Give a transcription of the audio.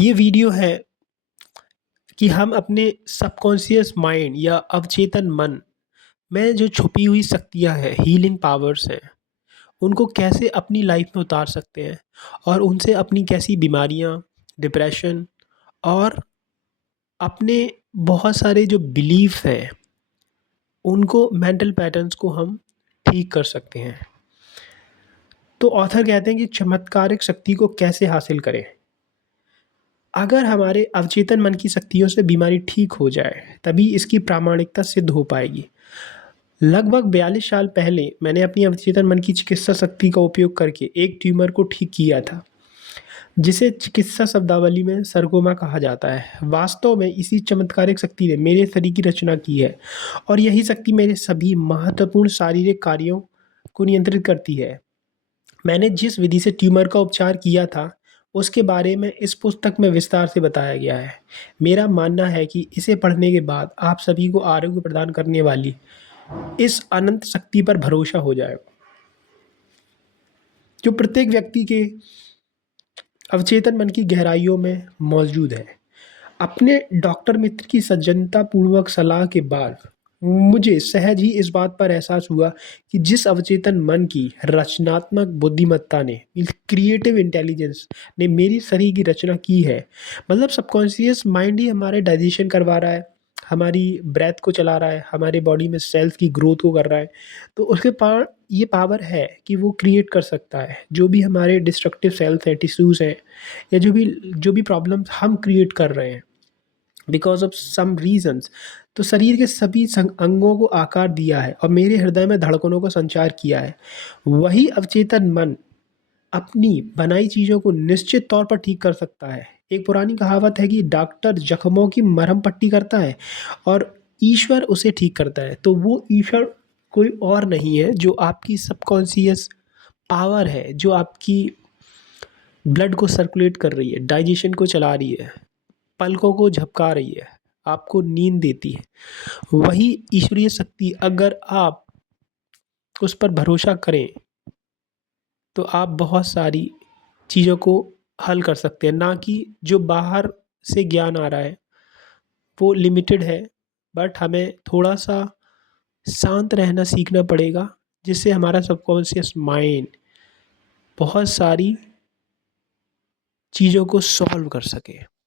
ये वीडियो है कि हम अपने सबकॉन्शियस माइंड या अवचेतन मन में जो छुपी हुई शक्तियाँ हैं, हीलिंग पावर्स हैं, उनको कैसे अपनी लाइफ में उतार सकते हैं और उनसे अपनी कैसी बीमारियाँ, डिप्रेशन और अपने बहुत सारे जो बिलीफ हैं, उनको मेंटल पैटर्न्स को हम ठीक कर सकते हैं। तो ऑथर कहते हैं कि चमत्कारिक शक्ति को कैसे हासिल करें? अगर हमारे अवचेतन मन की शक्तियों से बीमारी ठीक हो जाए, तभी इसकी प्रामाणिकता सिद्ध हो पाएगी। लगभग 42 साल पहले मैंने अपनी अवचेतन मन की चिकित्सा शक्ति का उपयोग करके एक ट्यूमर को ठीक किया था, जिसे चिकित्सा शब्दावली में सरकोमा कहा जाता है। वास्तव में इसी चमत्कारिक शक्ति ने मेरे शरीर की रचना की है और यही शक्ति मेरे सभी महत्वपूर्ण शारीरिक कार्यों को नियंत्रित करती है। मैंने जिस विधि से ट्यूमर का उपचार किया था, उसके बारे में इस पुस्तक में विस्तार से बताया गया है। मेरा मानना है कि इसे पढ़ने के बाद आप सभी को आरोग्य प्रदान करने वाली इस अनंत शक्ति पर भरोसा हो जाएगा, जो प्रत्येक व्यक्ति के अवचेतन मन की गहराइयों में मौजूद है। अपने डॉक्टर मित्र की सज्जनतापूर्वक सलाह के बाद मुझे सहज ही इस बात पर एहसास हुआ कि जिस अवचेतन मन की रचनात्मक बुद्धिमत्ता ने, क्रिएटिव इंटेलिजेंस ने मेरी शरीर की रचना की है, मतलब सबकॉन्शियस माइंड ही हमारे डाइजेशन करवा रहा है, हमारी ब्रेथ को चला रहा है, हमारे बॉडी में सेल्स की ग्रोथ को कर रहा है। तो उसके पास ये पावर है कि वो क्रिएट कर सकता है जो भी हमारे डिस्ट्रक्टिव सेल्स हैं, टिश्यूज़ हैं, या जो भी प्रॉब्लम्स हम क्रिएट कर रहे हैं बिकॉज ऑफ सम रीजंस। तो शरीर के सभी अंगों को आकार दिया है और मेरे हृदय में धड़कनों को संचार किया है। वही अवचेतन मन अपनी बनाई चीज़ों को निश्चित तौर पर ठीक कर सकता है। एक पुरानी कहावत है कि डॉक्टर जख्मों की मरहम पट्टी करता है और ईश्वर उसे ठीक करता है। तो वो ईश्वर कोई और नहीं है, जो आपकी सबकॉन्शियस पावर है, जो आपकी ब्लड को सर्कुलेट कर रही है, डाइजेशन को चला रही है, पलकों को झपका रही है, आपको नींद देती है। वही ईश्वरीय शक्ति, अगर आप उस पर भरोसा करें, तो आप बहुत सारी चीज़ों को हल कर सकते हैं। ना कि जो बाहर से ज्ञान आ रहा है, वो लिमिटेड है, बट हमें थोड़ा-सा शांत रहना सीखना पड़ेगा, जिससे हमारा सबकॉन्शियस माइंड बहुत सारी चीज़ों को सॉल्व कर सके।